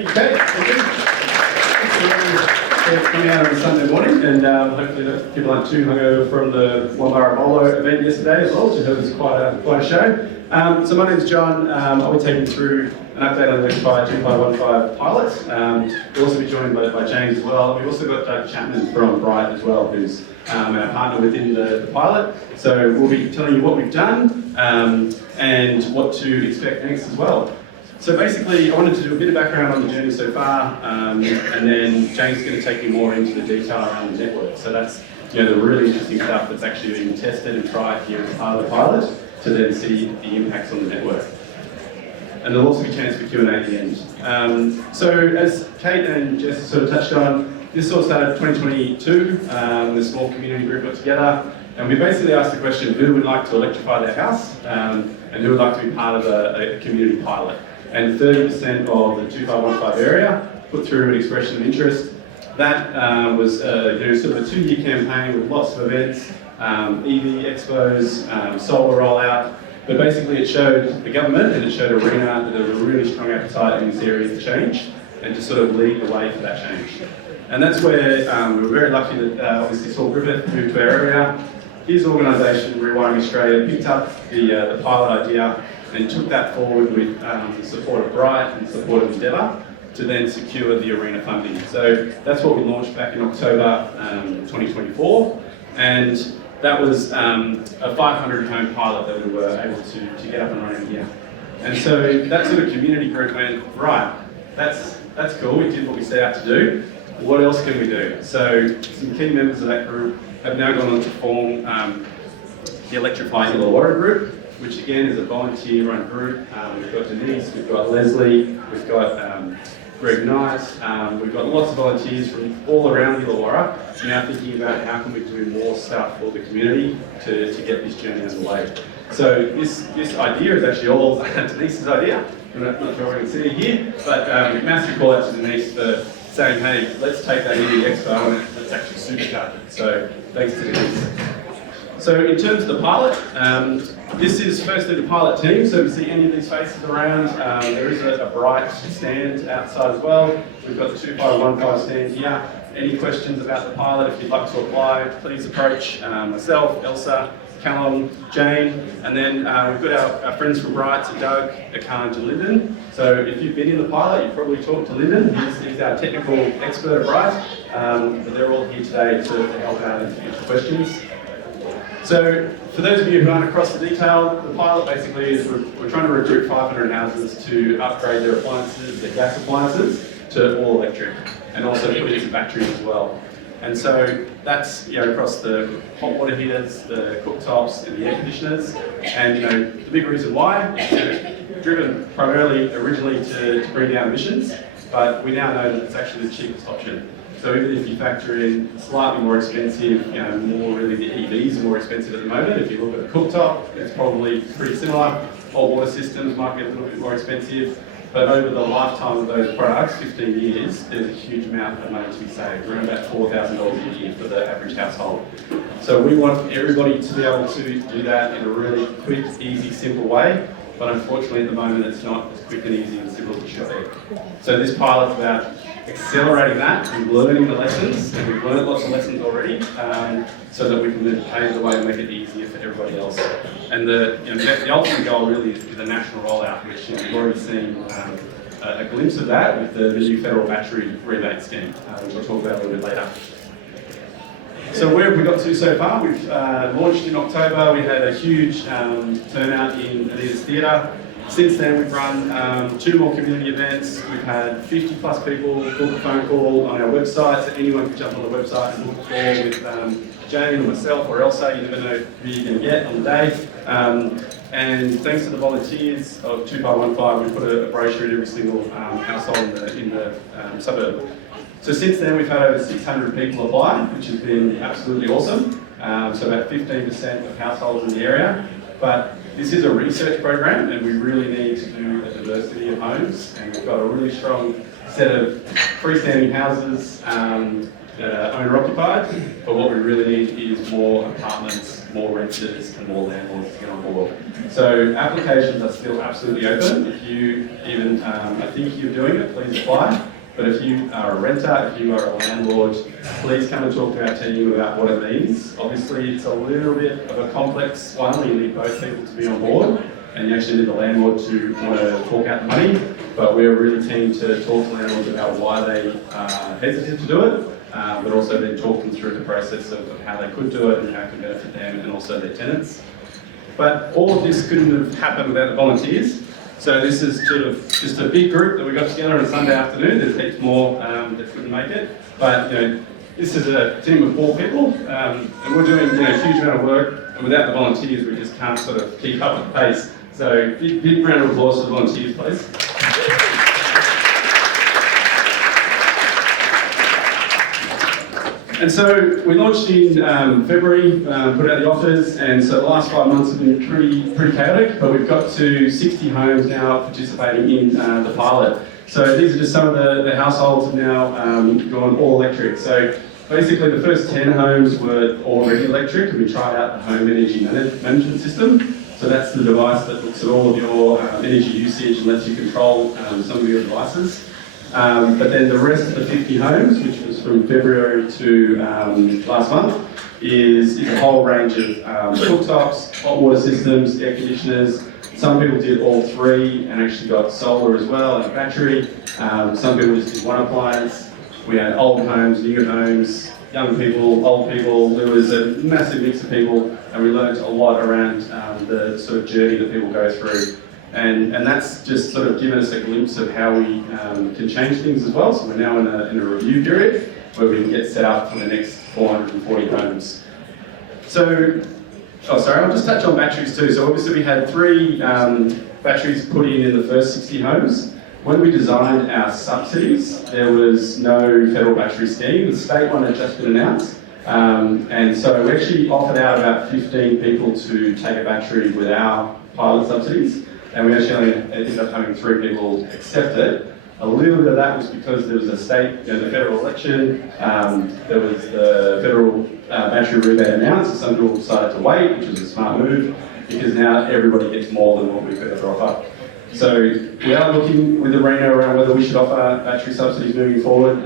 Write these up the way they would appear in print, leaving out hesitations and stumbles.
Okay, thank you. Thanks for coming out on a Sunday morning, and hopefully that people aren't too hungover from the Wollongong Bolo event yesterday as well, which I heard was quite a show. So my name's John. I'll be taking you through an update on the Electrify 2515 pilot. We'll also be joined by James as well. We've also got Douglas Chapman from Brighte as well, who's our partner within the pilot. So we'll be telling you what we've done and what to expect next as well. So basically, I wanted to do a bit of background on the journey so far, and then James is going to take you more into the detail around the network. So that's the really interesting stuff that's actually being tested and tried here as part of the pilot to then see the impacts on the network. And there'll also be a chance for Q&A at the end. So as Kate and Jess sort of touched on, this all started 2022. The small community group got together, and we basically asked the question: who would like to electrify their house, and who would like to be part of a community pilot? And 30% of the 2515 area put through an expression of interest. That was sort of a 2-year campaign with lots of events, EV expos, solar rollout. But basically it showed the government and it showed Arena that there was a really strong appetite in this area to change and to sort of lead the way for that change. And that's where we were very lucky that obviously Saul Griffith moved to our area. His organisation, Rewiring Australia, picked up the pilot idea and took that forward with the support of Brighte and support of Endeavour to then secure the Arena funding. So that's what we launched back in October 2024, and that was a 500 home pilot that we were able to get up and running here. And so that sort of community group went, right, that's cool, we did what we set out to do, what else can we do? So some key members of that group have now gone on to form the Electrify Illawarra group, which again is a volunteer-run group. We've got Denise, we've got Leslie, we've got Greg Knight, we've got lots of volunteers from all around Illawarra now thinking about how can we do more stuff for the community to get this journey underway. So this idea is actually all Denise's idea. I'm not sure we're going to see it here, but massive call out to Denise for saying, hey, let's take that EV Expo and let's actually supercharge it. So thanks to Denise. So in terms of the pilot, this is firstly the pilot team. So if you see any of these faces around, there is a Brighte stand outside as well. We've got the 2515 stand here. Any questions about the pilot, if you'd like to apply, please approach myself, Elsa, Callum, Jane, and then we've got our friends from Brighte, so Doug, Akanj and Lyndon. So if you've been in the pilot, you've probably talked to Lyndon. He's our technical expert at Brighte, but they're all here today to help out and answer questions. So for those of you who aren't across the detail, the pilot basically is we're trying to recruit 500 houses to upgrade their appliances, their gas appliances, to all electric, and also put in some batteries as well. And so that's across the hot water heaters, the cooktops, and the air conditioners. And the big reason why is driven primarily originally to bring down emissions, but we now know that it's actually the cheapest option. So even if you factor in slightly more expensive, more really the EVs are more expensive at the moment. If you look at the cooktop, it's probably pretty similar. Hot water systems might be a little bit more expensive. But over the lifetime of those products, 15 years, there's a huge amount of money to be saved, around about $4,000 a year for the average household. So we want everybody to be able to do that in a really quick, easy, simple way. But unfortunately, at the moment, it's not as quick and easy and simple as it should be. So this pilot's about accelerating that and learning the lessons, and we've learned lots of lessons already, so that we can then pave the way and make it easier for everybody else. And the ultimate goal really is the national rollout, which we've already seen a glimpse of that with the new federal battery rebate scheme, which we'll talk about a little bit later. So where have we got to so far? We've launched in October. We had a huge turnout in Anita's Theatre. Since then, we've run 2 more community events. We've had 50 plus people book a phone call on our website, so anyone can jump on the website and book a call with Jane or myself or Elsa. You never know who you're going to get on the day. And thanks to the volunteers of 2515, we put a brochure in every single household in the suburb. So since then, we've had over 600 people apply, which has been absolutely awesome. So about 15% of households in the area. But this is a research program, and we really need to do a diversity of homes. And we've got a really strong set of freestanding houses. that are owner occupied, but what we really need is more apartments, more renters and more landlords to get on board. So applications are still absolutely open. If you even are thinking of doing it, please apply. But if you are a renter, if you are a landlord, please come and talk to our team about what it means. Obviously, it's a little bit of a complex one where you need both people to be on board, and you actually need the landlord to want to fork out the money. But we're really keen to talk to landlords about why they are hesitant to do it, but also then talk them through the process of how they could do it and how it can benefit them and also their tenants. But all of this couldn't have happened without the volunteers. So this is sort of just a big group that we got together on a Sunday afternoon. There's heaps more that couldn't make it. But this is a team of 4 people, and we're doing a huge amount of work. And without the volunteers, we just can't sort of keep up with the pace. So big round of applause for the volunteers, please. And so we launched in February, put out the offers, and so the last 5 months have been pretty chaotic, but we've got to 60 homes now participating in the pilot. So these are just some of the households have now gone all electric. So basically the first 10 homes were already electric, and we tried out the home energy management system. So that's the device that looks at all of your energy usage and lets you control some of your devices. But then the rest of the 50 homes, which was from February to last month, is a whole range of cooktops, hot water systems, air conditioners. Some people did all 3 and actually got solar as well and a battery. Some people just did one appliance. We had old homes, new homes, young people, old people. There was a massive mix of people, and we learned a lot around the sort of journey that people go through. And that's just sort of given us a glimpse of how we can change things as well. So we're now in a review period where we can get set up for the next 440 homes. So, I'll just touch on batteries too. So obviously we had 3 batteries put in the first 60 homes. When we designed our subsidies, there was no federal battery scheme. The state one had just been announced. And so we actually offered out about 15 people to take a battery with our pilot subsidies. And we actually ended up having 3 people accept it. A little bit of that was because there was a state, the federal election, there was the federal battery rebate announced, so some people decided to wait, which was a smart move, because now everybody gets more than what we could ever offer. So we are looking with Arena around whether we should offer battery subsidies moving forward.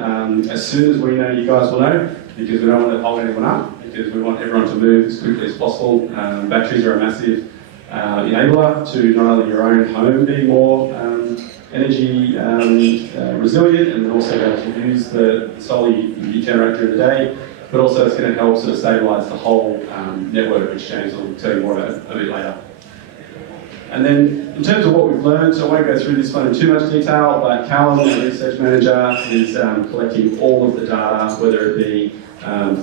As soon as we know, you guys will know, because we don't want to hold anyone up, because we want everyone to move as quickly as possible. Batteries are a massive enabler to not only your own home being more energy resilient, and then also be able to use the solar you generate during the day, but also it's going to help sort of stabilise the whole network, which James will tell you more about a bit later. And then in terms of what we've learned, so I won't go through this one in too much detail, but Callum, our research manager, is collecting all of the data, whether it be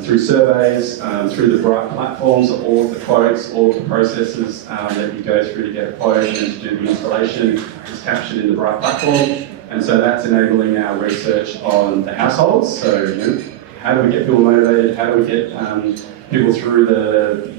through surveys, through the Brighte platforms, all of the quotes, all of the processes that you go through to get a quote and to do the installation is captured in the Brighte platform. And so that's enabling our research on the households. So how do we get people motivated? How do we get people through the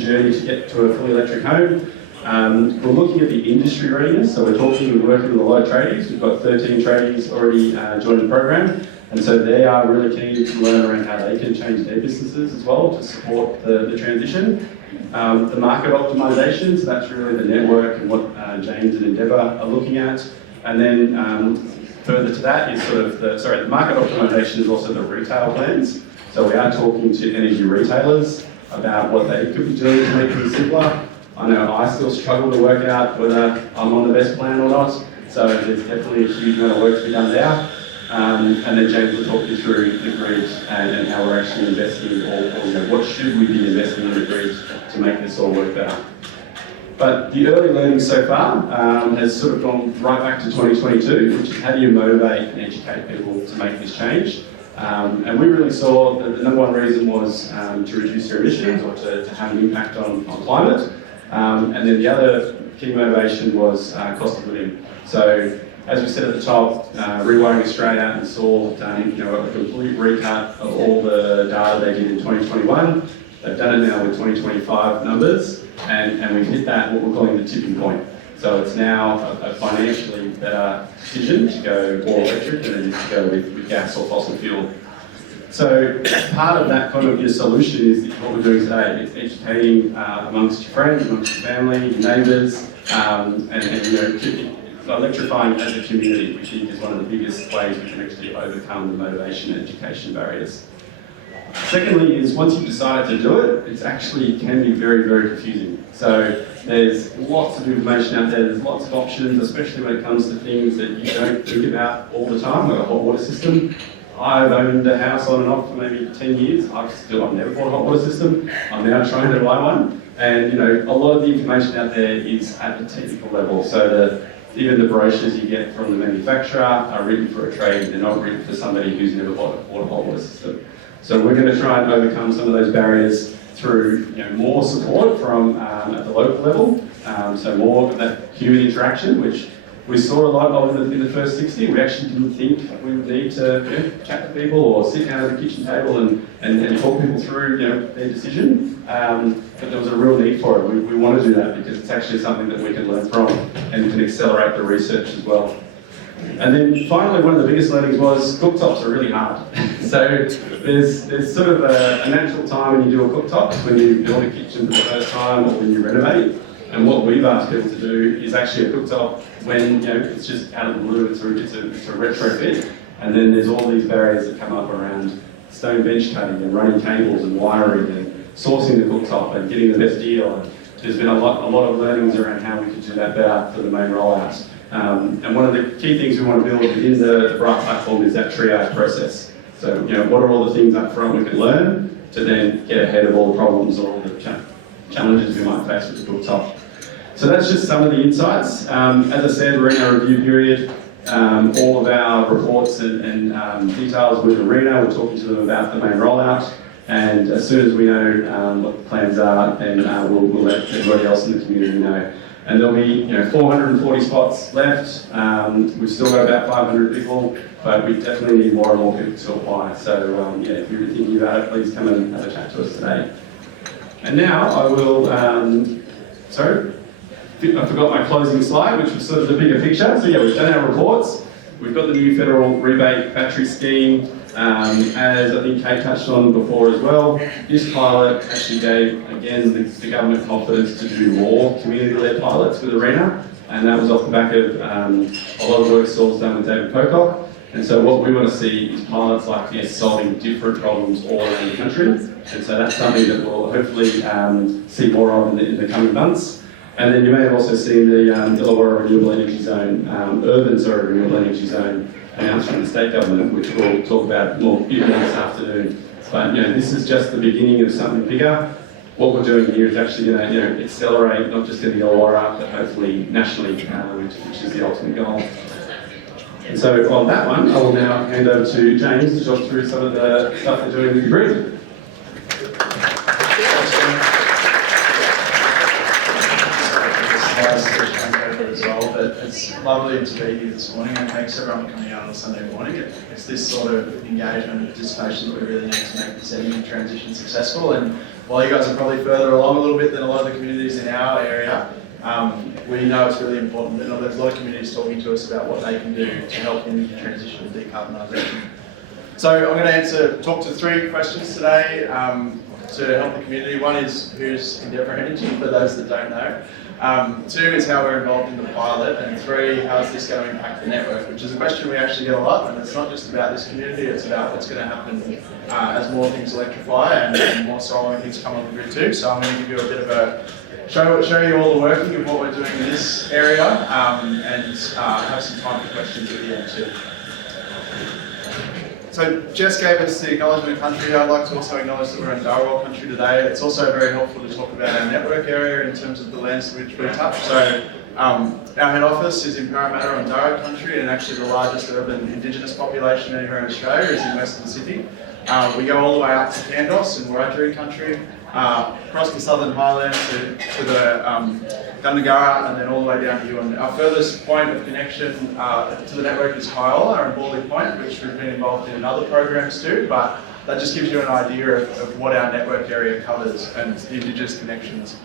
journey to get to a fully electric home? We're looking at the industry arena, so we're working with a lot of tradies. We've got 13 tradies already joined the program, and so they are really keen to learn around how they can change their businesses as well to support the transition. The market optimization, so that's really the network and what James and Endeavour are looking at. And then further to that is sort of the market optimization is also the retail plans. So we are talking to energy retailers about what they could be doing to make things simpler. I know I still struggle to work out whether I'm on the best plan or not, so there's definitely a huge amount of work to be done there. And then James will talk you through the grid and how we're actually investing, or what should we be investing in the grid to make this all work better. But the early learning so far has sort of gone right back to 2022, which is how do you motivate and educate people to make this change. And we really saw that the number one reason was to reduce their emissions or to have an impact on climate. And then the other key motivation was cost of living. So as we said at the top, Rewiring Australia and Saul have done a complete recut of all the data they did in 2021. They've done it now with 2025 numbers, and we've hit that, what we're calling the tipping point. So it's now a financially better decision to go all electric than it is to go with gas or fossil fuel. So part of that kind of your solution is what we're doing today. It's educating amongst your friends, amongst your family, your neighbours, and electrifying as a community, which I think is one of the biggest ways we can actually overcome the motivation and education barriers. Secondly is once you've decided to do it, it actually can be very, very confusing. So there's lots of information out there, there's lots of options, especially when it comes to things that you don't think about all the time, like a hot water system. I've owned a house on and off for maybe 10 years. I've never bought a hot water system. I'm now trying to buy one. And a lot of the information out there is at the technical level. So even the brochures you get from the manufacturer are written for a trade. They're not written for somebody who's never bought a hot water system. So we're going to try and overcome some of those barriers through more support from at the local level. So more of that human interaction, which we saw a lot of in the first 60. We actually didn't think we would need to chat to people or sit down at the kitchen table and talk people through their decision. But there was a real need for it. We want to do that because it's actually something that we can learn from and can accelerate the research as well. And then finally, one of the biggest learnings was cooktops are really hard. So there's sort of a natural time when you do a cooktop, when you build a kitchen for the first time or when you renovate. And what we've asked people to do is actually a cooktop when it's just out of the blue, it's a retrofit, and then there's all these barriers that come up around stone bench cutting and running cables and wiring and sourcing the cooktop and getting the best deal. And there's been a lot of learnings around how we could do that better for the main rollout. And one of the key things we want to build within the Brighte platform is that triage process. So what are all the things up front we can learn to then get ahead of all the problems or all the challenges we might face with the cooktop. So that's just some of the insights. As I said, we're in our review period. All of our reports and details with Arena, we're talking to them about the main rollout. And as soon as we know what the plans are, then we'll let everybody else in the community know. And there'll be 440 spots left. We've still got about 500 people, but we definitely need more and more people to apply. So if you're thinking about it, please come and have a chat to us today. And now I will, I forgot my closing slide, which was sort of the bigger picture. So we've done our reports. We've got the new federal rebate battery scheme, as I think Kate touched on before as well. This pilot actually gave, again, the government confidence to do more community-led pilots with Arena, and that was off the back of a lot of work Saul's done with David Pocock. And so what we want to see is pilots like this solving different problems all around the country. And so that's something that we'll hopefully see more of in the coming months. And then you may have also seen the Illawarra Renewable Energy Zone, Renewable Energy Zone announced from the state government, which we'll talk about more this afternoon. But this is just the beginning of something bigger. What we're doing here is actually going to accelerate not just in the Illawarra, but hopefully nationally, which is the ultimate goal. And so on that one, I will now hand over to James to talk through some of the stuff we're doing with the grid. But it's lovely to be here this morning, and thanks everyone for coming out on a Sunday morning. It's this sort of engagement and participation that we really need to make this energy transition successful. And while you guys are probably further along a little bit than a lot of the communities in our area, we know it's really important. And there's a lot of communities talking to us about what they can do to help in the transition and decarbonisation. So I'm going to talk to 3 questions today to help the community. One is, who's Endeavour Energy, for those that don't know. 2 is how we're involved in the pilot, and 3, how is this going to impact the network, which is a question we actually get a lot, and it's not just about this community, it's about what's going to happen as more things electrify and more solar things come on the grid too. So I'm going to give you a bit of a show you all the working of what we're doing in this area, and have some time for questions at the end too. So Jess gave us the acknowledgement of country. I'd like to also acknowledge that we're in Dharawal country today. It's also very helpful to talk about our network area in terms of the lands which we touch. So our head office is in Parramatta on Dharawal country, and actually the largest urban Indigenous population anywhere in Australia is in Western Sydney. We go all the way up to Kandos in Wiradjuri country, across the Southern Highlands to the Gundagara, and then all the way down to Ewan. Our furthest point of connection to the network is Kyola and Borley Point, which we've been involved in other programs too, but that just gives you an idea of what our network area covers and the Indigenous connections.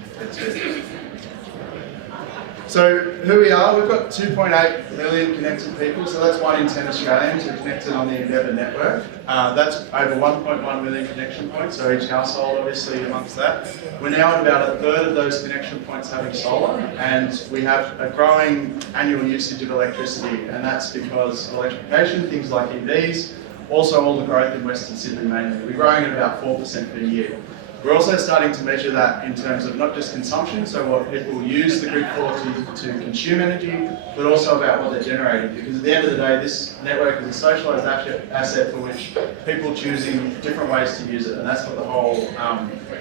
So who we are, we've got 2.8 million connected people, so that's 1 in 10 Australians who are connected on the Endeavour network. That's over 1.1 million connection points, so each household obviously amongst that. We're now at about a third of those connection points having solar, and we have a growing annual usage of electricity, and that's because electrification, things like EVs, also all the growth in Western Sydney mainly. We're growing at about 4% per year. We're also starting to measure that in terms of not just consumption, so what people use the grid for to consume energy, but also about what they're generating. Because at the end of the day, this network is a socialised asset for which people choosing different ways to use it, and that's what the whole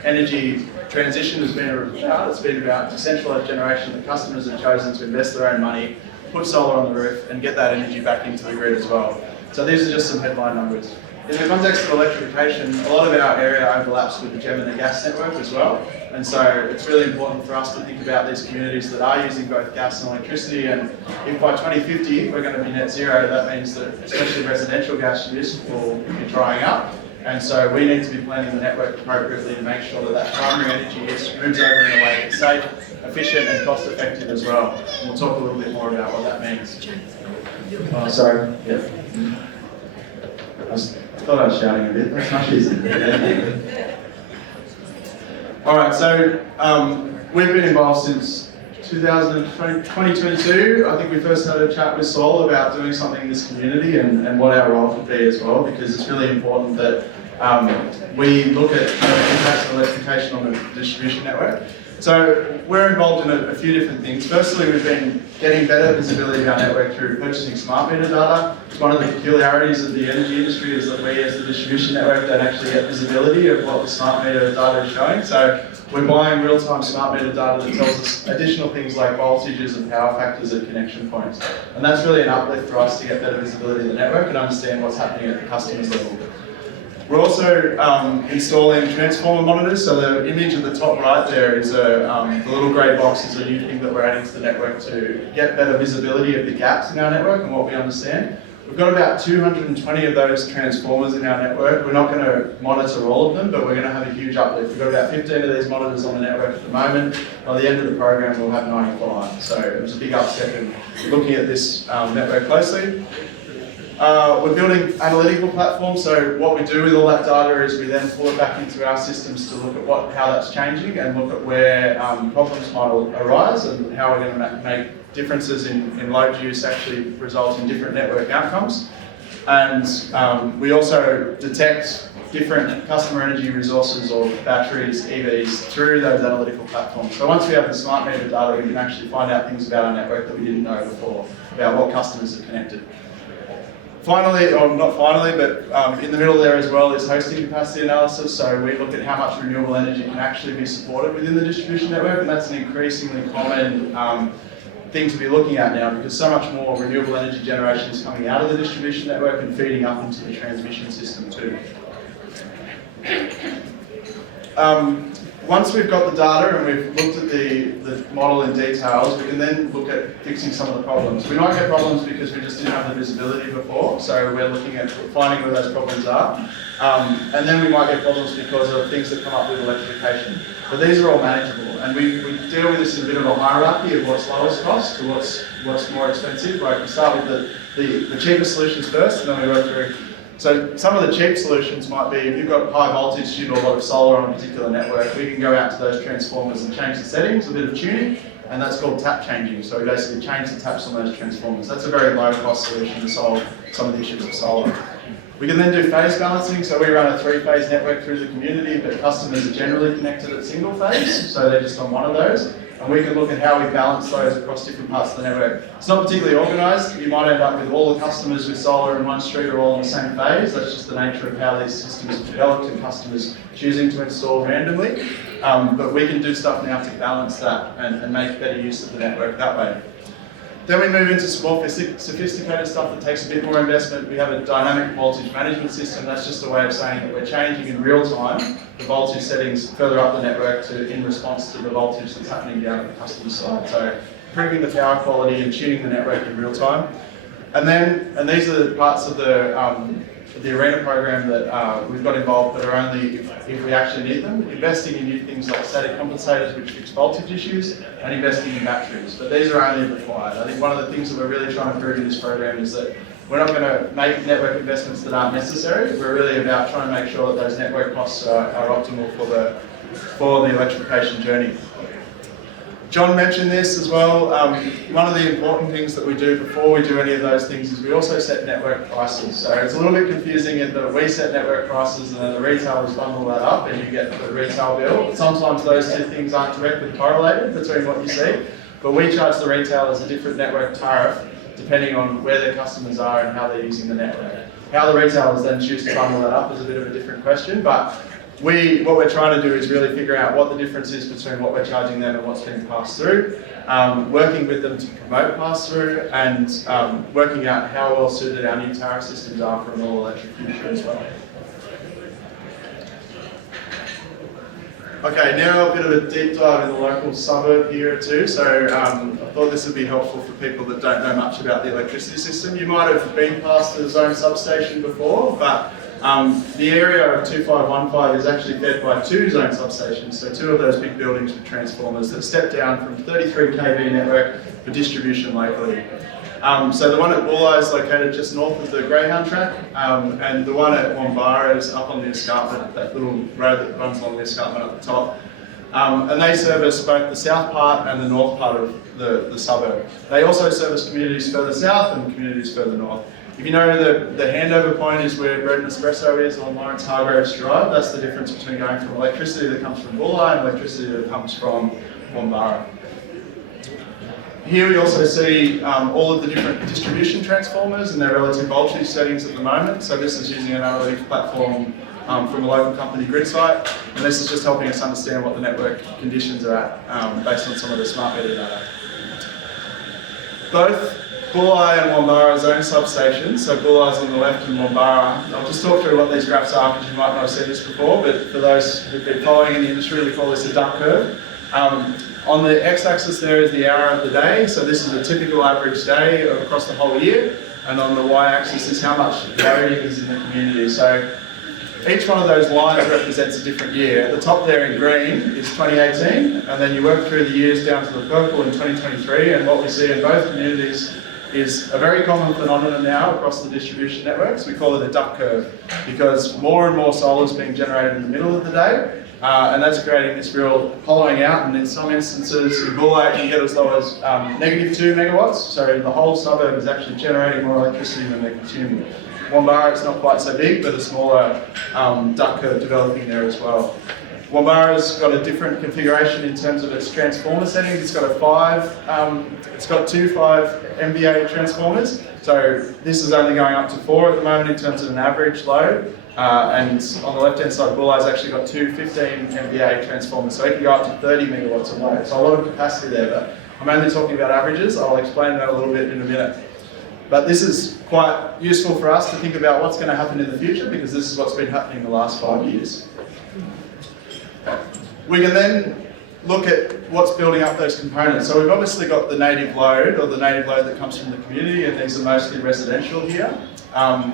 energy transition has been about. It's been about decentralised generation. The customers have chosen to invest their own money, put solar on the roof, and get that energy back into the grid as well. So these are just some headline numbers. In the context of electrification, a lot of our area overlaps with the gem and the gas network as well. And so it's really important for us to think about these communities that are using both gas and electricity. And if by 2050 we're going to be net zero, that means that especially residential gas use will be drying up. And so we need to be planning the network appropriately to make sure that that primary energy use moves over in a way that's safe, efficient and cost effective as well. And we'll talk a little bit more about what that means. Sorry. Yeah. I thought I was shouting a bit, that's much easier. Alright, so we've been involved since 2022. I think we first had a chat with Sol about doing something in this community and what our role could be as well, because it's really important that we look at the impacts of electrification on the distribution network. So we're involved in a few different things. Firstly, we've been getting better visibility of our network through purchasing smart meter data. It's one of the peculiarities of the energy industry is that we as the distribution network don't actually get visibility of what the smart meter data is showing. So we're buying real-time smart meter data that tells us additional things like voltages and power factors at connection points. And that's really an uplift for us to get better visibility of the network and understand what's happening at the customer's level. We're also installing transformer monitors. So the image at the top right there is the little grey box is a new thing that we're adding to the network to get better visibility of the gaps in our network and what we understand. We've got about 220 of those transformers in our network. We're not going to monitor all of them, but we're going to have a huge uplift. We've got about 15 of these monitors on the network at the moment. By the end of the program, we'll have 95. So it was a big upstep in looking at this network closely. We're building analytical platforms, so what we do with all that data is we then pull it back into our systems to look at how that's changing and look at where problems might arise and how we're going to make differences in load use actually result in different network outcomes. And we also detect different customer energy resources or batteries, EVs, through those analytical platforms. So once we have the smart meter data, we can actually find out things about our network that we didn't know before, about what customers are connected. Finally, or not finally, but in the middle there as well is hosting capacity analysis. So we look at how much renewable energy can actually be supported within the distribution network, and that's an increasingly common thing to be looking at now because so much more renewable energy generation is coming out of the distribution network and feeding up into the transmission system too. Once we've got the data and we've looked at the model in details, we can then look at fixing some of the problems. We might get problems because we just didn't have the visibility before, so we're looking at finding where those problems are. And then we might get problems because of things that come up with electrification. But these are all manageable, and we deal with this in a bit of a hierarchy of what's lowest cost to what's more expensive. Like we start with the cheapest solutions first, and then we work through. So some of the cheap solutions might be, if you've got high voltage due to a lot of solar on a particular network, we can go out to those transformers and change the settings, a bit of tuning, and that's called tap changing. So we basically change the taps on those transformers. That's a very low cost solution to solve some of the issues of solar. We can then do phase balancing, so we run a 3-phase network through the community, but customers are generally connected at single phase, so they're just on one of those. And we can look at how we balance those across different parts of the network. It's not particularly organised. You might end up with all the customers with solar in one street are all in the same phase. That's just the nature of how these systems are developed and customers choosing to install randomly. But we can do stuff now to balance that and make better use of the network that way. Then we move into some more sophisticated stuff that takes a bit more investment. We have a dynamic voltage management system. That's just a way of saying that we're changing in real time the voltage settings further up the network in response to the voltage that's happening down at the customer side. So improving the power quality and tuning the network in real time. And these are the parts of the the ARENA program that we've got involved, but are only if we actually need them. Investing in new things like static compensators, which fix voltage issues, and investing in batteries. But these are only required. I think one of the things that we're really trying to prove in this program is that we're not going to make network investments that aren't necessary. We're really about trying to make sure that those network costs are optimal for the electrification journey. John mentioned this as well. One of the important things that we do before we do any of those things is we also set network prices. So it's a little bit confusing in that we set network prices and then the retailers bundle that up and you get the retail bill. Sometimes those two things aren't directly correlated between what you see, but we charge the retailers a different network tariff depending on where their customers are and how they're using the network. How the retailers then choose to bundle that up is a bit of a different question, but what we're trying to do is really figure out what the difference is between what we're charging them and what's being passed through, working with them to promote pass-through, and working out how well suited our new tariff systems are for an all-electric future as well. Okay, now a bit of a deep dive in the local suburb here too. So I thought this would be helpful for people that don't know much about the electricity system. You might have been past the zone substation before, but the area of 2515 is actually fed by two zone substations, so two of those big buildings with transformers that step down from 33 kV network for distribution locally. So the one at Buchelin is located just north of the Greyhound track, and the one at Wombara is up on the escarpment, that little road that runs along the escarpment at the top. And they service both the south part and the north part of the suburb. They also service communities further south and communities further north. If you know the handover point is where Bread and Espresso is on Lawrence Hargraves Drive, that's the difference between going from electricity that comes from Buchelin and electricity that comes from Wombara. Here we also see all of the different distribution transformers and their relative voltage settings at the moment. So this is using an analytics platform from a local company, GridSite, and this is just helping us understand what the network conditions are at based on some of the smart meter data. Both Buchelin and Wombara zone substations, so Buchelin is on the left and Wombara. I'll just talk through what these graphs are because you might not have seen this before, but for those who've been following in the industry, we call this a duck curve. On the x-axis there is the hour of the day, so this is a typical average day across the whole year, and on the y-axis is how much loading is in the community. So each one of those lines represents a different year. At the top there in green is 2018, and then you work through the years down to the purple in 2023, and what we see in both communities is a very common phenomenon now across the distribution networks. We call it a duck curve because more and more solar is being generated in the middle of the day, and that's creating this real hollowing out, and in some instances in Buchelin you can get as low as -2 megawatts, so the whole suburb is actually generating more electricity than they're consuming. Wombara, it's not quite so big, but a smaller duck curve developing there as well. Wombara's got a different configuration in terms of its transformer settings. It's got two 5 MVA transformers. So this is only going up to 4 at the moment in terms of an average load. And on the left-hand side, Buchelin has actually got two 15 MVA transformers, so it can go up to 30 megawatts of load. So a lot of capacity there, but I'm only talking about averages. I'll explain that a little bit in a minute. But this is quite useful for us to think about what's going to happen in the future because this is what's been happening the last 5 years. We can then look at what's building up those components. So we've obviously got the native load, or the native load that comes from the community, and these are mostly residential here.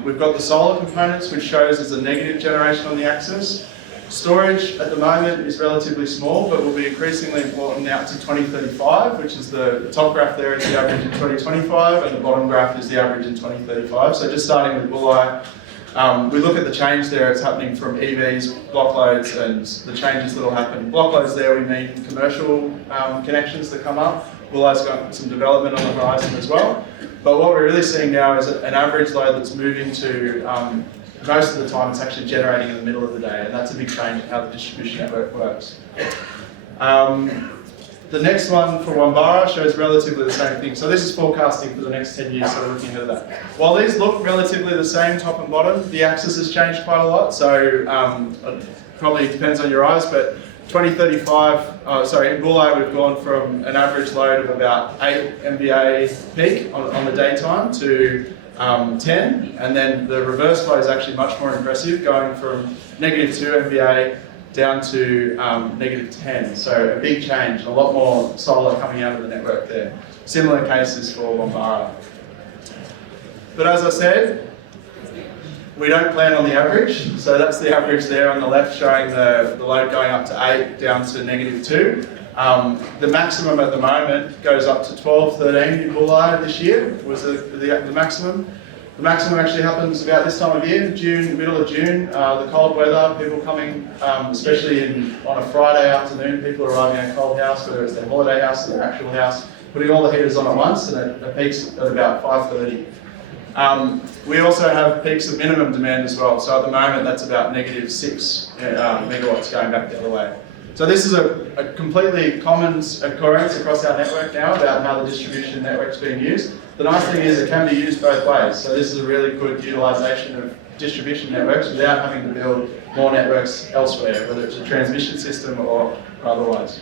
We've got the solar components, which shows as a negative generation on the axis. Storage at the moment is relatively small, but will be increasingly important out to 2035, which is the top graph there is the average in 2025, and the bottom graph is the average in 2035. So just starting with Buchelin, we look at the change there, it's happening from EVs, block loads, and the changes that will happen. Block loads there, we mean commercial connections that come up. Buchel's got some development on the horizon as well. But what we're really seeing now is an average load that's moving to, most of the time it's actually generating in the middle of the day, and that's a big change in how the distribution network works. The next one for Wombara shows relatively the same thing. So this is forecasting for the next 10 years, so we're looking at that. While these look relatively the same, top and bottom, the axis has changed quite a lot. So it probably depends on your eyes, but 2035, in Buchelin we've gone from an average load of about 8 MVA peak on the daytime to 10, and then the reverse flow is actually much more impressive, going from -2 MVA down to -10. So a big change, a lot more solar coming out of the network there. Similar cases for Wombara. But as I said, We don't plan on the average, so that's the average there on the left showing the load going up to 8 down to -2. The maximum at the moment goes up to 12, 13 in Buchelin this year, was the maximum. The maximum actually happens about this time of year, June, middle of June. The cold weather, people coming, especially on a Friday afternoon, people arriving in a cold house, whether it's their holiday house or their actual house, putting all the heaters on at once, and it peaks at about 5:30. We also have peaks of minimum demand as well. So at the moment, that's about -6 megawatts going back the other way. So this is a completely common occurrence across our network now about how the distribution network's being used. The nice thing is it can be used both ways. So this is a really good utilisation of distribution networks without having to build more networks elsewhere, whether it's a transmission system or otherwise.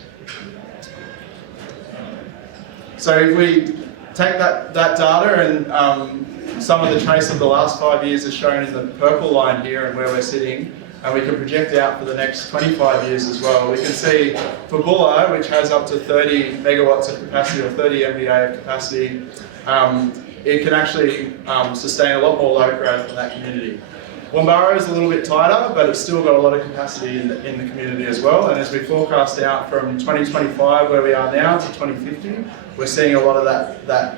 So if we take that data and some of the trace of the last 5 years is shown in the purple line here and where we're sitting, and we can project out for the next 25 years as well. We can see for Bulla, which has up to 30 megawatts of capacity or 30 MVA of capacity, it can actually sustain a lot more load growth in that community. Woombarra is a little bit tighter, but it's still got a lot of capacity in the community as well. And as we forecast out from 2025, where we are now, to 2050, we're seeing a lot of that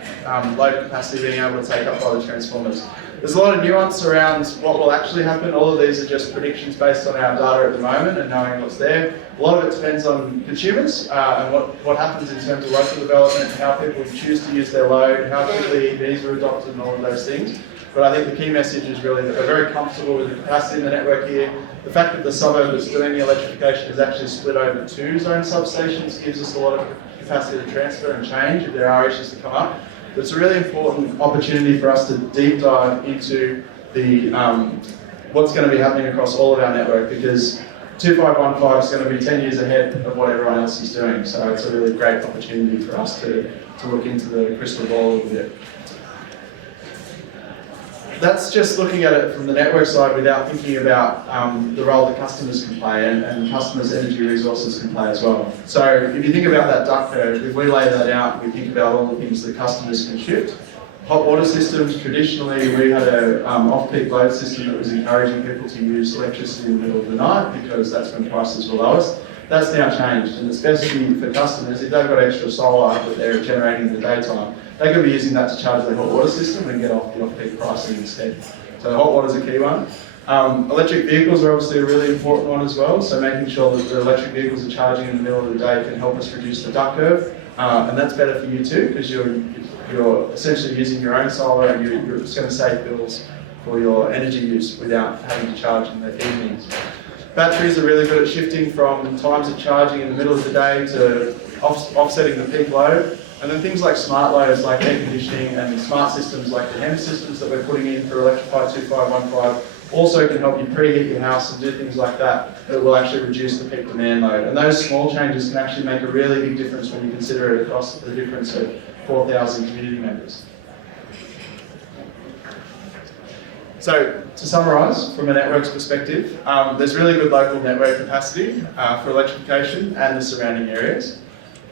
load capacity being able to take up by the transformers. There's a lot of nuance around what will actually happen. All of these are just predictions based on our data at the moment and knowing what's there. A lot of it depends on consumers and what happens in terms of local development, how people choose to use their load, how quickly EVs are adopted and all of those things. But I think the key message is really that we're very comfortable with the capacity in the network here. The fact that the suburb that's doing the electrification is actually split over 2 zone substations gives us a lot of capacity to transfer and change if there are issues that come up. But it's a really important opportunity for us to deep dive into the what's going to be happening across all of our network, because 2515 is going to be 10 years ahead of what everyone else is doing. So it's a really great opportunity for us to look into the crystal ball a little bit. That's just looking at it from the network side without thinking about the role that customers can play and customers' energy resources can play as well. So if you think about that duct curve, if we lay that out, we think about all the things that customers can shift. Hot water systems, traditionally we had an off-peak load system that was encouraging people to use electricity in the middle of the night because that's when prices were lowest. That's now changed, and especially for customers, if they've got extra solar that they're generating in the daytime, they can be using that to charge their hot water system and get off the off-peak pricing instead. So hot water is a key one. Electric vehicles are obviously a really important one as well, so making sure that the electric vehicles are charging in the middle of the day can help us reduce the duct curve, and that's better for you too, because you're essentially using your own solar and you're just going to save bills for your energy use without having to charge in the evenings. Batteries are really good at shifting from times of charging in the middle of the day to offsetting the peak load. And then things like smart loads like air conditioning and smart systems like the HEM systems that we're putting in for Electrify 2515 also can help you preheat your house and do things like that that will actually reduce the peak demand load. And those small changes can actually make a really big difference when you consider it across the difference of 4,000 community members. So, to summarise, from a networks perspective, there's really good local network capacity for electrification and the surrounding areas.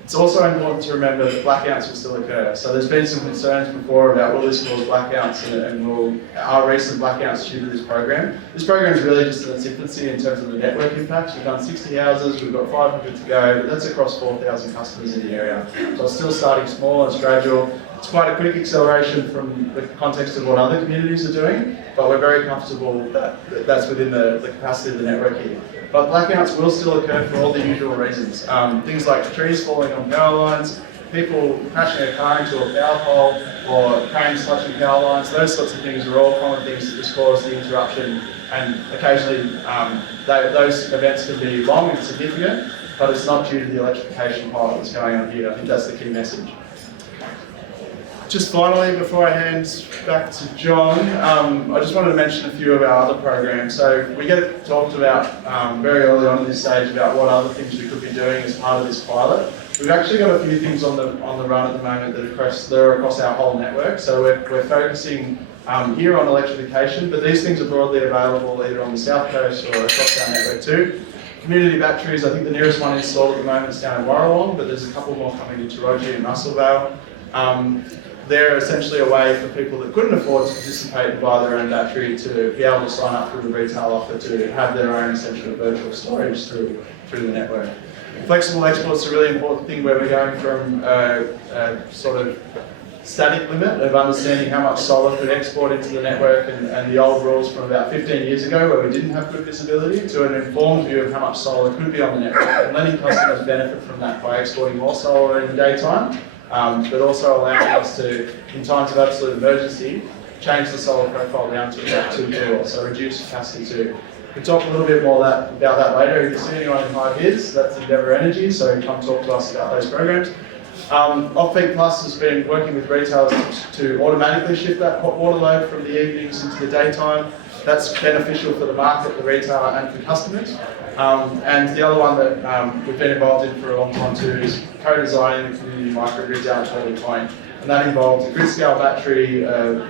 It's also important to remember that blackouts will still occur. So there's been some concerns before about will this cause blackouts and are recent blackouts due to this program. This program is really just in its infancy in terms of the network impacts. We've done 60 houses, we've got 500 to go, but that's across 4,000 customers in the area. So it's still starting small, it's gradual. It's quite a quick acceleration from the context of what other communities are doing, but we're very comfortable that that's within the capacity of the network here. But blackouts will still occur for all the usual reasons. Things like trees falling on power lines, people crashing a car into a power pole, or cranes touching power lines. Those sorts of things are all common things that just cause the interruption. And occasionally those events can be long and significant, but it's not due to the electrification pilot that's going on here. I think that's the key message. Just finally, before I hand back to John, I just wanted to mention a few of our other programs. So we get talked about very early on in this stage about what other things we could be doing as part of this pilot. We've actually got a few things on the run at the moment that are across our whole network. So we're focusing here on electrification, but these things are broadly available either on the south coast or across our network too. Community batteries, I think the nearest one installed at the moment is down in Dharawal, but there's a couple more coming to Thirroul and Musselvale. they're essentially a way for people that couldn't afford to participate and buy their own battery to be able to sign up through the retail offer to have their own essential virtual storage through the network. Flexible export's a really important thing where we're going from a sort of static limit of understanding how much solar could export into the network and the old rules from about 15 years ago where we didn't have good visibility to an informed view of how much solar could be on the network and letting customers benefit from that by exporting more solar in the daytime, but also allowing us to, in times of absolute emergency, change the solar profile down to about 2 kilowatts, so reduce capacity to. We'll talk a little bit more about that later. If you see anyone in high bids, that's Endeavour Energy, so come talk to us about those programs. Off-Peak Plus has been working with retailers to automatically shift that hot water load from the evenings into the daytime. That's beneficial for the market, the retailer, and for customers. And the other one that we've been involved in for a long time too is co-designing the community microgrids out to Early Point. And that involved a grid-scale battery,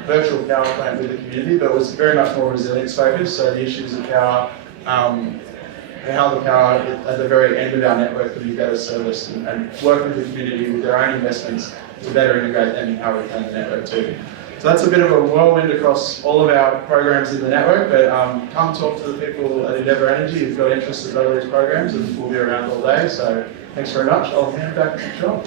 virtual power plant with the community, but was very much more resilience focused. So the issues of power, how the power at the very end of our network could be better serviced and work with the community with their own investments to better integrate them in how we plan the network too. So that's a bit of a whirlwind across all of our programs in the network, but come talk to the people at Endeavour Energy if you've got interest in other of these programs, and we'll be around all day. So thanks very much. I'll hand it back to John.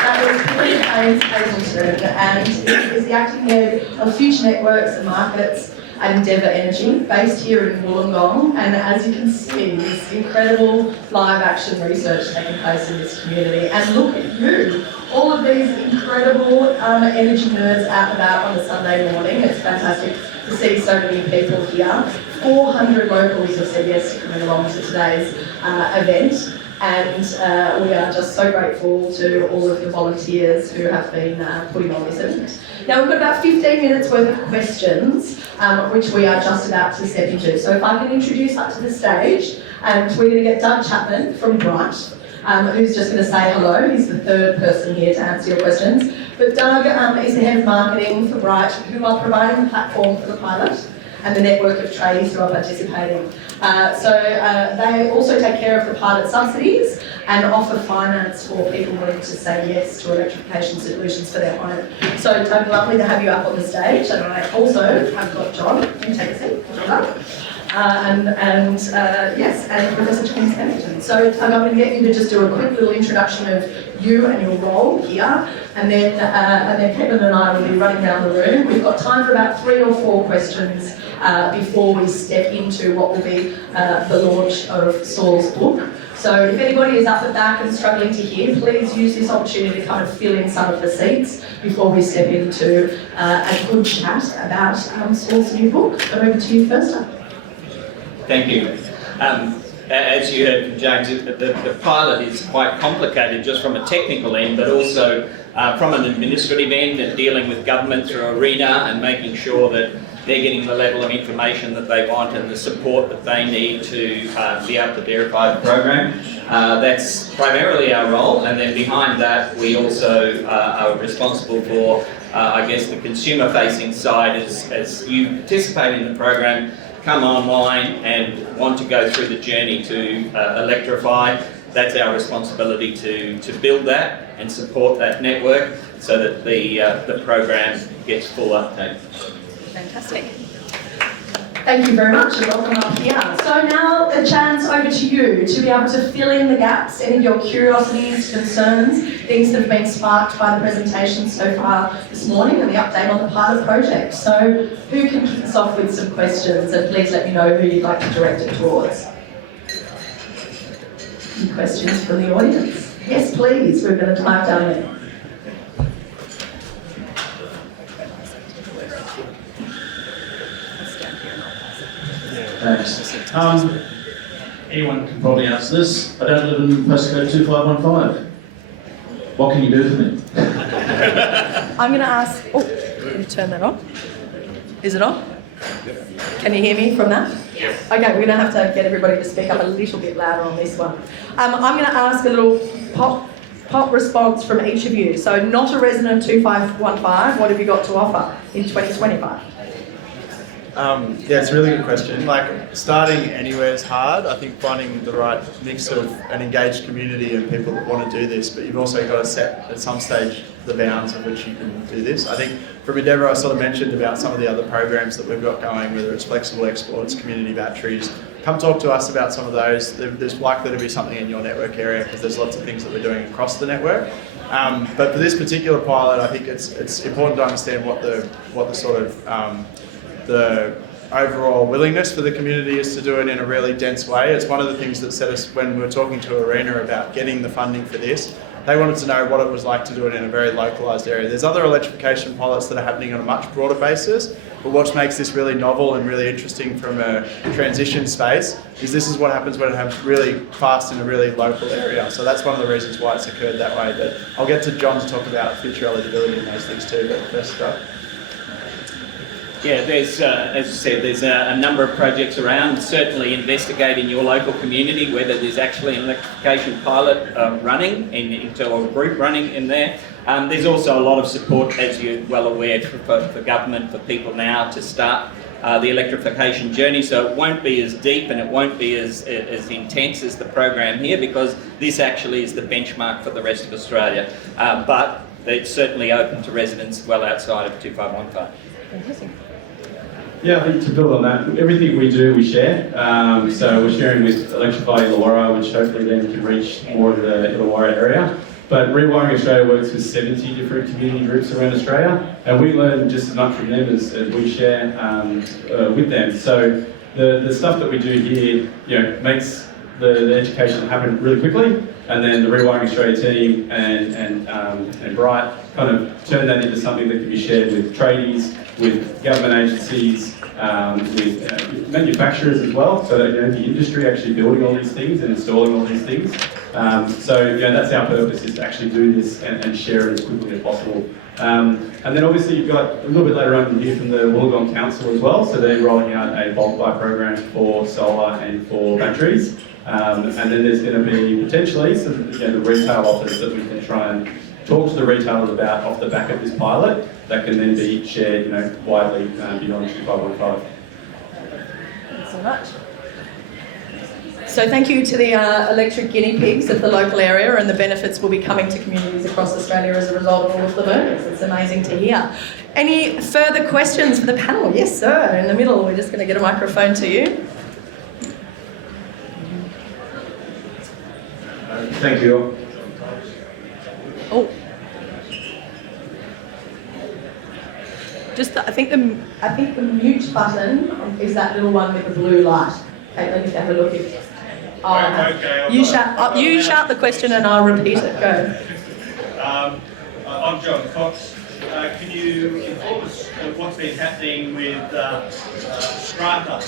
That was Brighte Hazelton, and he is the acting head of Future Networks and Markets at Endeavour Energy, based here in Wollongong. And as you can see, this incredible live action research taking place in this community. And look at you, all of these incredible energy nerds out and about on a Sunday morning. It's fantastic to see so many people here. 400 locals have said yes to coming along to today's event. And we are just so grateful to all of the volunteers who have been putting on this event. Now we've got about 15 minutes worth of questions, which we are just about to step into. So if I can introduce up to the stage, and we're going to get Doug Chapman from Brighte, who's just going to say hello. He's the third person here to answer your questions. But Doug is the head of marketing for Brighte, who are providing the platform for the pilot and the network of tradies who are participating. They also take care of the pilot subsidies and offer finance for people wanting to say yes to electrification solutions for their home. So Doug, lovely to have you up on the stage, and I also have got John. You take a seat, Doug. Yes, and Professor James Hamilton. So I'm going to get you to just do a quick little introduction of you and your role here, and then Caitlin and I will be running around the room. We've got time for about 3 or 4 questions before we step into what will be the launch of Saul's book. So if anybody is up at back and struggling to hear, please use this opportunity to kind of fill in some of the seats before we step into a good chat about Saul's new book. So over to you first up. Thank you. As you heard from James, the pilot is quite complicated just from a technical end, but also from an administrative end and dealing with government through ARENA and making sure that they're getting the level of information that they want and the support that they need to be able to verify the program. That's primarily our role, and then behind that we also are responsible for, I guess, the consumer-facing side as you participate in the program, come online and want to go through the journey to Electrify. That's our responsibility to build that and support that network so that the program gets full uptake. Fantastic. Thank you very much and welcome up here. So now the chance over to you to be able to fill in the gaps, any of your curiosities, concerns, things that have been sparked by the presentation so far this morning and the update on the pilot project. So who can kick us off with some questions, and please let me know who you'd like to direct it towards. Any questions from the audience? Yes, please. We're going to dive down there. Thanks. Anyone can probably answer this. I don't live in postcode 2515. What can you do for me? I'm going to ask... Oh, can you turn that on? Is it on? Can you hear me from that? Yes. Okay, we're going to have to get everybody to speak up a little bit louder on this one. I'm going to ask a little pop response from each of you. So not a resident 2515, what have you got to offer in 2025? Yeah, it's a really good question. Like, starting anywhere is hard. I think finding the right mix of an engaged community and people that want to do this, but you've also got to set at some stage the bounds of which you can do this. I think from Endeavour, I sort of mentioned about some of the other programs that we've got going, whether it's flexible exports, community batteries. Come talk to us about some of those. There's likely to be something in your network area because there's lots of things that we're doing across the network. But for this particular pilot, I think it's important to understand what the sort of the overall willingness for the community is to do it in a really dense way. It's one of the things that set us when we were talking to Arena about getting the funding for this. They wanted to know what it was like to do it in a very localised area. There's other electrification pilots that are happening on a much broader basis, but what makes this really novel and really interesting from a transition space is this is what happens when it happens really fast in a really local area. So that's one of the reasons why it's occurred that way. But I'll get to John to talk about future eligibility and those things too, but first up. Yeah, there's, as you said, there's a number of projects around. Certainly investigate in your local community whether there's actually an electrification pilot running or a group running in there. There's also a lot of support, as you're well aware, for government, for people now to start the electrification journey. So it won't be as deep and it won't be as intense as the program here, because this actually is the benchmark for the rest of Australia. But it's certainly open to residents well outside of 2515. Fantastic. Yeah, I think to build on that, everything we do, we share. So we're sharing with Electrify Illawarra, which hopefully then can reach more of the Illawarra area. But Rewiring Australia works with 70 different community groups around Australia, and we learn just as much from them as we share with them. So the stuff that we do here, makes the education happen really quickly, and then the Rewiring Australia team and Brighte kind of turn that into something that can be shared with tradies, with government agencies, with manufacturers as well. So the industry actually building all these things and installing all these things. So that's our purpose, is to actually do this and share it as quickly as possible. And then obviously you've got a little bit later on here from the Wollongong Council as well. So they're rolling out a bulk buy program for solar and for batteries. And then there's going to be potentially some the retail offers that we can try and talk to the retailers about off the back of this pilot that can then be shared widely beyond 2515. Thanks so much. So thank you to the electric guinea pigs of the local area, and the benefits will be coming to communities across Australia as a result of all of the learnings. It's amazing to hear. Any further questions for the panel? Yes, sir. In the middle, we're just going to get a microphone to you. Thank you. Oh. I think the mute button is that little one with the blue light. Okay, let me have a look. You shout the question and I'll repeat it. Go. I'm John Cox. Can you inform us of what's been happening with strata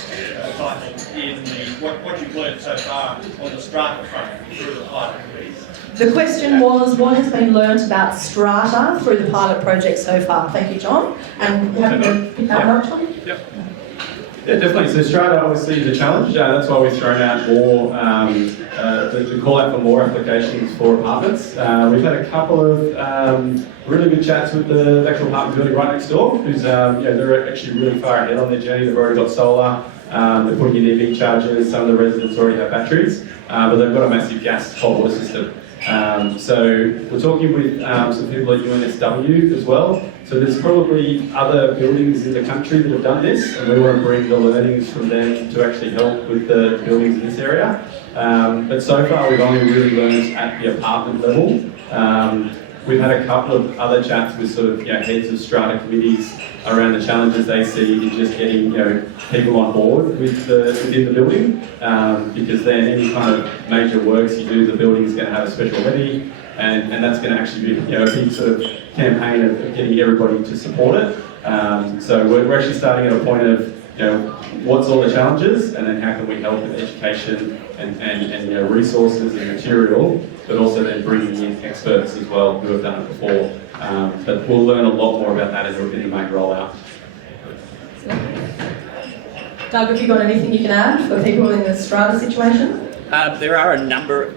typing in what you've learned so far on the strata front through the pilot? The question was, what has been learnt about strata through the pilot project so far? Thank you, John. And you haven't to pick that up, John? Yep. Yeah, definitely. So strata obviously is a challenge. That's why we've thrown out more, the call out for more applications for apartments. We've had a couple of really good chats with the actual apartment building right next door, who's they're actually really far ahead on their journey. They've already got solar. They're putting in EV chargers. Some of the residents already have batteries, but they've got a massive gas hot water system. So we're talking with some people at UNSW as well. So there's probably other buildings in the country that have done this, and we want to bring the learnings from them to actually help with the buildings in this area. But so far we've only really learned at the apartment level. We've had a couple of other chats with sort of heads of strata committees around the challenges they see in just getting people on board within the building, because then any kind of major works you do, the building is going to have a special levy, and that's going to actually be a big sort of campaign of getting everybody to support it. So we're actually starting at a point of what's all the challenges, and then how can we help with education and resources and material, but also then bringing in experts as well who have done it before. But we'll learn a lot more about that in the main rollout. Doug, have you got anything you can add for people in the strata situation? There are a number.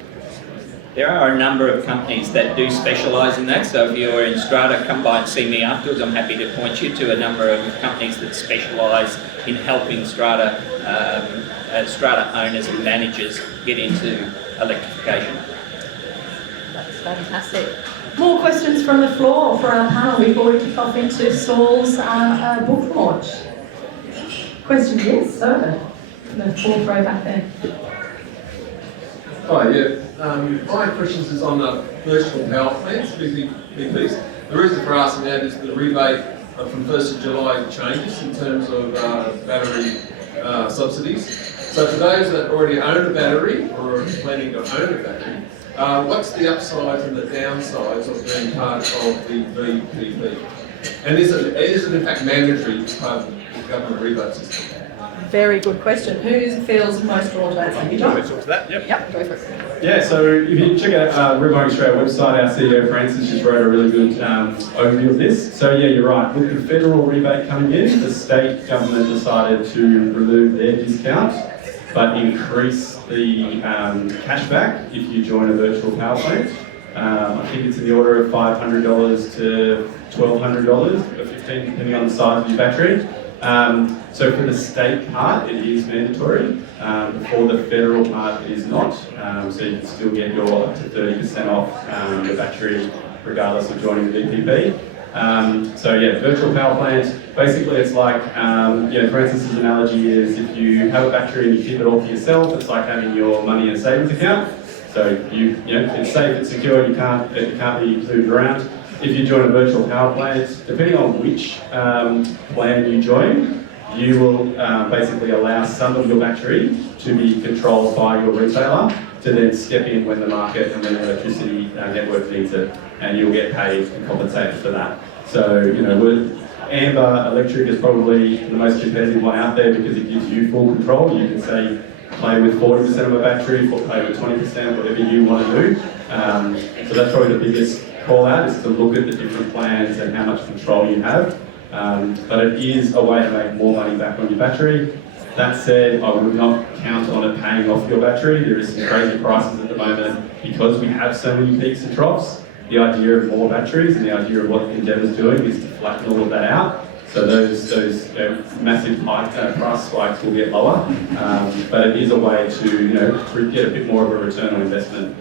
There are a number of companies that do specialise in that, so if you're in strata, come by and see me afterwards. I'm happy to point you to a number of companies that specialise in helping strata owners and managers get into electrification. That's fantastic. More questions from the floor for our panel before we kick off into Saul's book launch. Question, yes, sir. The fourth row back there. Hi, yeah. My question is on the virtual power plants, VPPs. The reason for asking that is the rebate from 1st of July changes in terms of battery subsidies. So for those that already own a battery or are planning to own a battery, what's the upsides and the downsides of being part of the VPP? And is it in fact mandatory as part of the government rebate system? Very good question. Who feels most drawn to answer? You, John? Talk to that. Yep, go for it. Yeah, so if you check out Rewiring Australia website, our CEO Francis just wrote a really good overview of this. So yeah, you're right. With the federal rebate coming in, the state government decided to remove their discount, but increase the cashback if you join a virtual power plant. I think it's in the order of $500 to $1,200, or $15 depending on the size of your battery. So for the state part, it is mandatory. For the federal part, it is not. So you can still get your up to 30% off the battery, regardless of joining the VPP. So yeah, virtual power plant. Basically, it's like, Francis's analogy is if you have a battery and you keep it all for yourself, it's like having your money in a savings account. So it's safe, it's secure, it can't be moved around. If you join a virtual power plant, depending on which plan you join, you will basically allow some of your battery to be controlled by your retailer to then step in when the market and when the electricity network needs it, and you'll get paid and compensated for that. So, Amber Electric is probably the most competitive one out there because it gives you full control. You can say, play with 40% of a battery, or play with 20%, whatever you want to do. So that's probably the biggest call out, is to look at the different plans and how much control you have. But it is a way to make more money back on your battery. That said, I would not count on it paying off your battery. There is some crazy prices at the moment because we have so many peaks and troughs. The idea of more batteries and the idea of what Endeavour's doing is to flatten all of that out. So those massive price spikes will get lower, but it is a way to get a bit more of a return on investment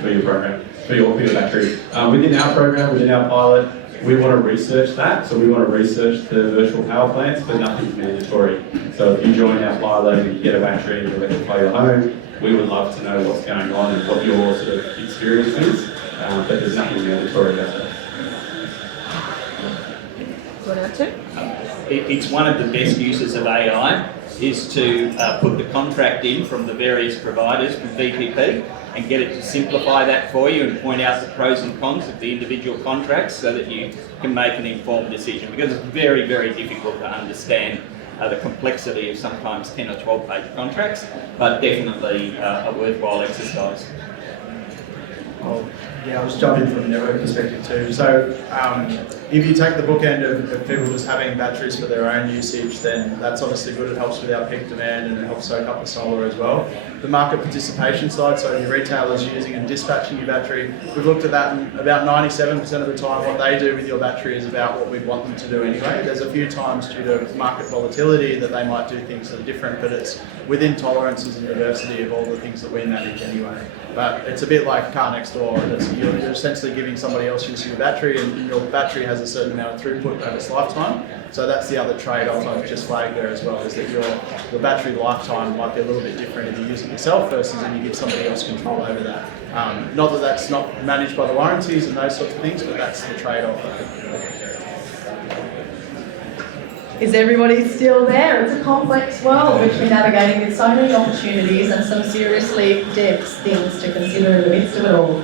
for your program, for your battery. Within our program, within our pilot, we want to research that. So we want to research the virtual power plants, but nothing's mandatory. So if you join our pilot and you get a battery and you electrify your home, we would love to know what's going on and what your sort of experience is. But there's nothing mandatory about that. It's one of the best uses of AI is to put the contract in from the various providers from VPP and get it to simplify that for you and point out the pros and cons of the individual contracts so that you can make an informed decision, because it's very, very difficult to understand the complexity of sometimes 10 or 12 page contracts, but definitely a worthwhile exercise. I'll just jump in from a network perspective too. So if you take the bookend of people just having batteries for their own usage, then that's obviously good. It helps with our peak demand and it helps soak up the solar as well. The market participation side, so your retailers using and dispatching your battery, we've looked at that, and about 97% of the time what they do with your battery is about what we'd want them to do anyway. There's a few times due to market volatility that they might do things that are different, but it's within tolerances and diversity of all the things that we manage anyway. But it's a bit like car next door. You're essentially giving somebody else use your battery, and your battery has a certain amount of throughput over its lifetime. So that's the other trade-off I've just flagged there as well, is that your battery lifetime might be a little bit different if you use it yourself versus if you give somebody else control over that. Not that that's not managed by the warranties and those sorts of things, but that's the trade-off. Is everybody still there? It's a complex world which we're navigating with so many opportunities and some seriously dense things to consider in the midst of it all.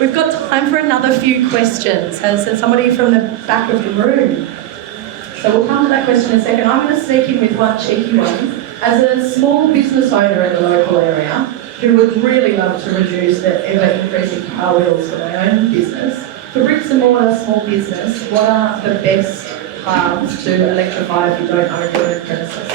We've got time for another few questions. Has somebody from the back of the room? So we'll come to that question in a second. I'm going to sneak in with one cheeky one. As a small business owner in the local area who would really love to reduce the ever-increasing car bills for my own business, for bricks and mortar small business, what are the best paths to electrify if you don't own your own premises?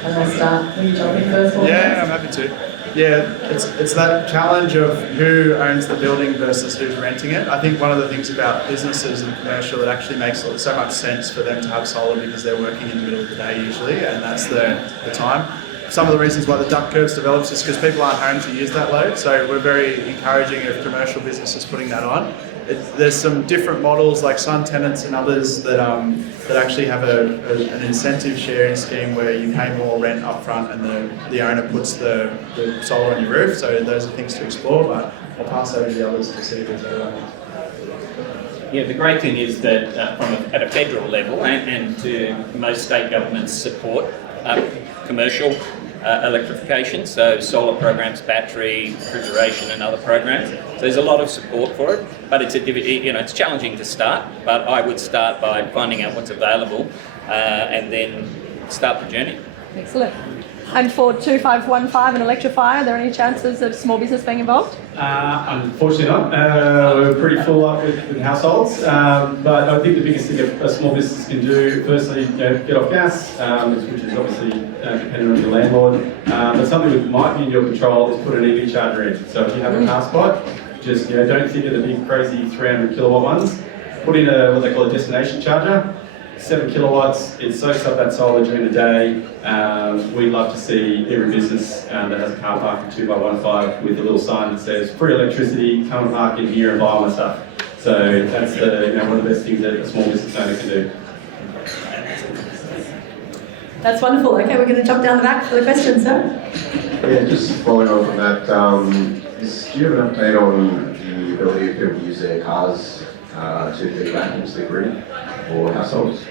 Can I start? Will you jump in first? Yeah, I'm happy to. Yeah, it's that challenge of who owns the building versus who's renting it. I think one of the things about businesses and commercial, it actually makes so much sense for them to have solar because they're working in the middle of the day usually, and that's the time. Some of the reasons why the duct curves develops is because people aren't home to use that load, so we're very encouraging of commercial businesses putting that on. There's some different models like Sun Tenants and others that actually have an incentive sharing scheme where you pay more rent up front and the owner puts the solar on your roof. So those are things to explore, but I'll pass over to the others to see if there's other ones. Yeah, the great thing is that at a federal level and to most state governments support commercial electrification, so solar programs, battery, refrigeration and other programs. So there's a lot of support for it, but it's challenging to start, but I would start by finding out what's available and then start the journey. Excellent. And for 2515 and Electrify, are there any chances of small business being involved? Unfortunately not. We're pretty full up with households, but I think the biggest thing a small business can do, firstly, get off gas, which is obviously dependent on your landlord, but something that might be in your control is put an EV charger in. So if you have a car spot, just don't think of the big crazy 300 kilowatt ones. Put in what they call a destination charger. 7 kilowatts, it soaks up that solar during the day. We'd love to see every business that has a car park in 2x15 with a little sign that says free electricity, come and park in here and buy all my stuff. So that's one of the best things that a small business owner can do. That's wonderful. Okay, we're going to jump down the back for the questions, sir. Yeah, just following on from that, do you have an update on the ability of people to use their cars to feed back into the grid for households?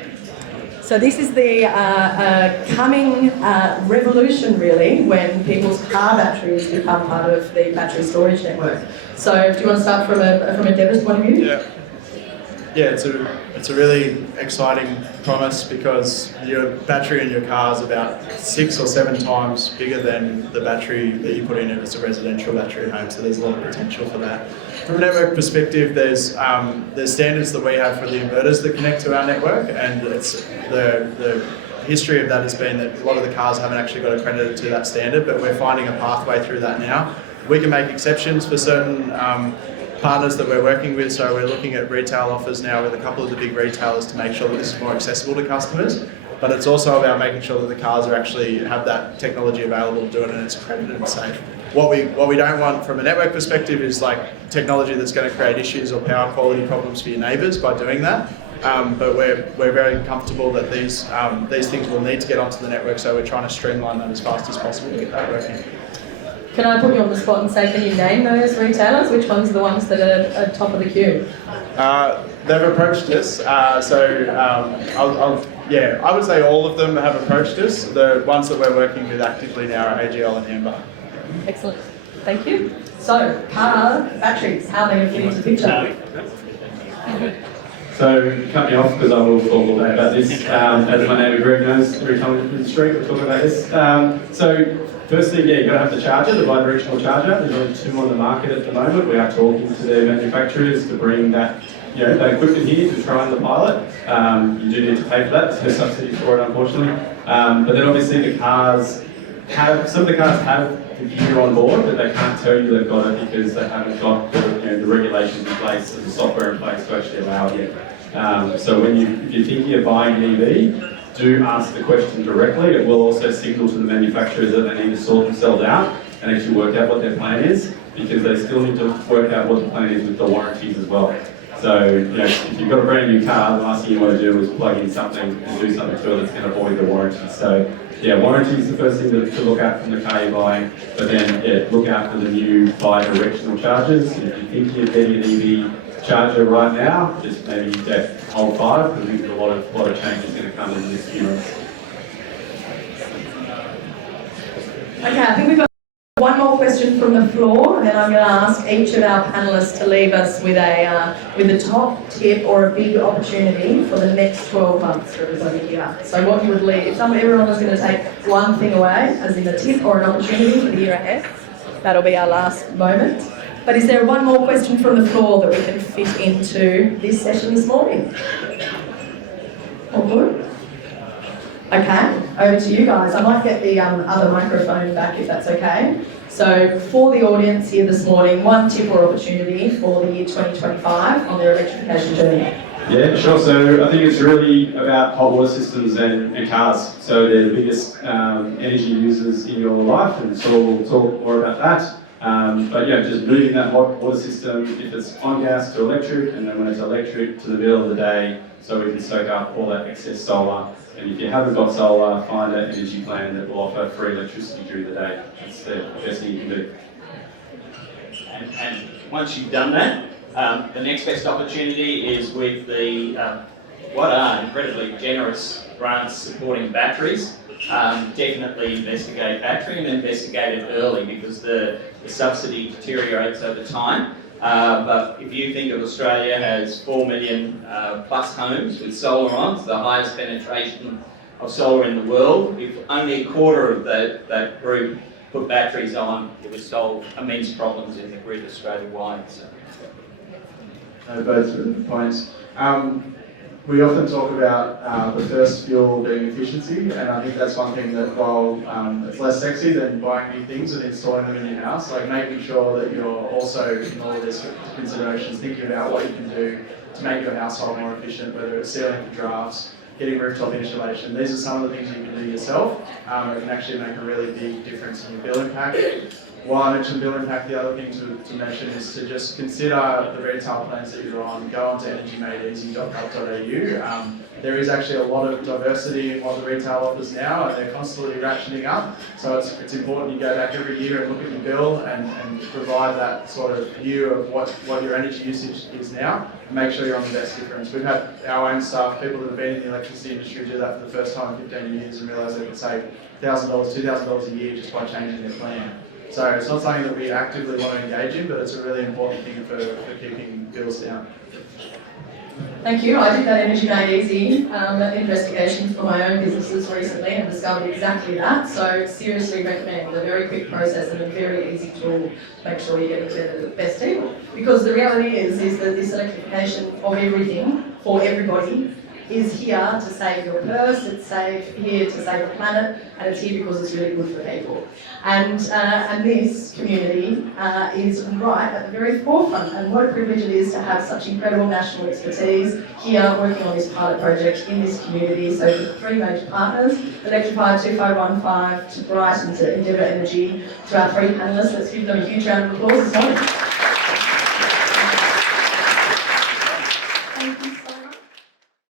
So this is the coming revolution, really, when people's car batteries become part of the battery storage network. So do you want to start from Endeavour's point of view? Yeah, it's a really exciting promise because your battery in your car is about 6 or 7 times bigger than the battery that you put in if it's a residential battery at home. So there's a lot of potential for that. From a network perspective, there's standards that we have for the inverters that connect to our network, and it's the history of that has been that a lot of the cars haven't actually got accredited to that standard, but we're finding a pathway through that now. We can make exceptions for certain partners that we're working with, so we're looking at retail offers now with a couple of the big retailers to make sure that this is more accessible to customers. But it's also about making sure that the cars are actually have that technology available to do it and it's accredited and safe. What we don't want from a network perspective is like technology that's going to create issues or power quality problems for your neighbours by doing that. But we're very comfortable that these things will need to get onto the network, so we're trying to streamline that as fast as possible to get that working. Can I put you on the spot and say, can you name those retailers? Which ones are the ones that are top of the queue? They've approached us, I would say all of them have approached us. The ones that we're working with actively now are AGL and Amber. Excellent, thank you. So, car batteries, how are they going to fit into the picture? So, cut me off because I will talk all day about this. As my neighbour Greg knows, every time we come to the street we're talking about this. So, firstly, you've got to have the charger, the bi-directional charger. There's only 2 on the market at the moment. We are talking to the manufacturers to bring that, that equipment here to try the pilot. You do need to pay for that. There's no subsidies for it, unfortunately. But then obviously some of the cars have the gear on board, but they can't tell you they've got it because they haven't got the regulations in place and the software in place to actually allow it yet. So if you're thinking of buying an EV, do ask the question directly. It will also signal to the manufacturers that they need to sort themselves out and actually work out what their plan is, because they still need to work out what the plan is with the warranties as well. So, if you've got a brand new car, the last thing you want to do is plug in something and do something to it that's going to void the warranty. So, warranty is the first thing to look at from the car you're buying, but then, look out for the new bi-directional chargers. If you think you're getting an EV charger right now, just maybe hold fire, because I think there's a lot of changes going to come in this few months. Okay, I think we've got one more question from the floor, and then I'm going to ask each of our panellists to leave us with a top tip or a big opportunity for the next 12 months for everybody here. So what you would leave, if everyone was going to take one thing away, as in a tip or an opportunity for the year ahead, that'll be our last moment. But is there one more question from the floor that we can fit into this session this morning? All good? Okay, over to you guys. I might get the other microphone back if that's okay. So for the audience here this morning, one tip or opportunity for the year 2025 on their electrification journey. Yeah, sure. So I think it's really about hot water systems and cars. So they're the biggest energy users in your life, and so we'll talk more about that. But yeah, just moving that hot water system, if it's on gas to electric, and then when it's electric to the middle of the day, so we can soak up all that excess solar. And if you haven't got solar, find an energy plan that will offer free electricity during the day. That's the best thing you can do. And once you've done that, the next best opportunity is with the what are incredibly generous grants supporting batteries. Definitely investigate battery and investigate it early because the subsidy deteriorates over time. But if you think of Australia has 4 million plus homes with solar on, it's the highest penetration of solar in the world. If only a quarter of that group put batteries on, it would solve immense problems in the grid Australia-wide. So. Both good points. We often talk about the first fuel being efficiency, and I think that's one thing that while it's less sexy than buying new things and installing them in your house, like making sure that you're also, in all of these considerations, thinking about what you can do to make your household more efficient, whether it's sealing for drafts, getting rooftop insulation. These are some of the things you can do yourself. It can actually make a really big difference in your bill impact. While I mentioned bill impact, the other thing to mention is to just consider the retail plans that you're on. Go onto energymadeeasy.gov.au. There is actually a lot of diversity in what the retail offers now, and they're constantly ratcheting up. So it's important you go back every year and look at your bill and provide that sort of view of what your energy usage is now, and make sure you're on the best difference. We've had our own staff, people that have been in the electricity industry, do that for the first time in 15 years and realise they can save $1,000, $2,000 a year just by changing their plan. So it's not something that we actively want to engage in, but it's a really important thing for keeping bills down. Thank you. I did that Energy Made Easy investigation for my own businesses recently and discovered exactly that. So seriously recommend a very quick process and a very easy tool to make sure you're getting the best deal. Because the reality is that this electrification of everything for everybody is here to save your purse, it's here to save the planet, and it's here because it's really good for people. And this community is right at the very forefront, and what a privilege it is to have such incredible national expertise here working on this pilot project in this community. So the three major partners, Electrify, 2515, to Brighte and to Endeavour Energy, to our three panellists, let's give them a huge round of applause this morning.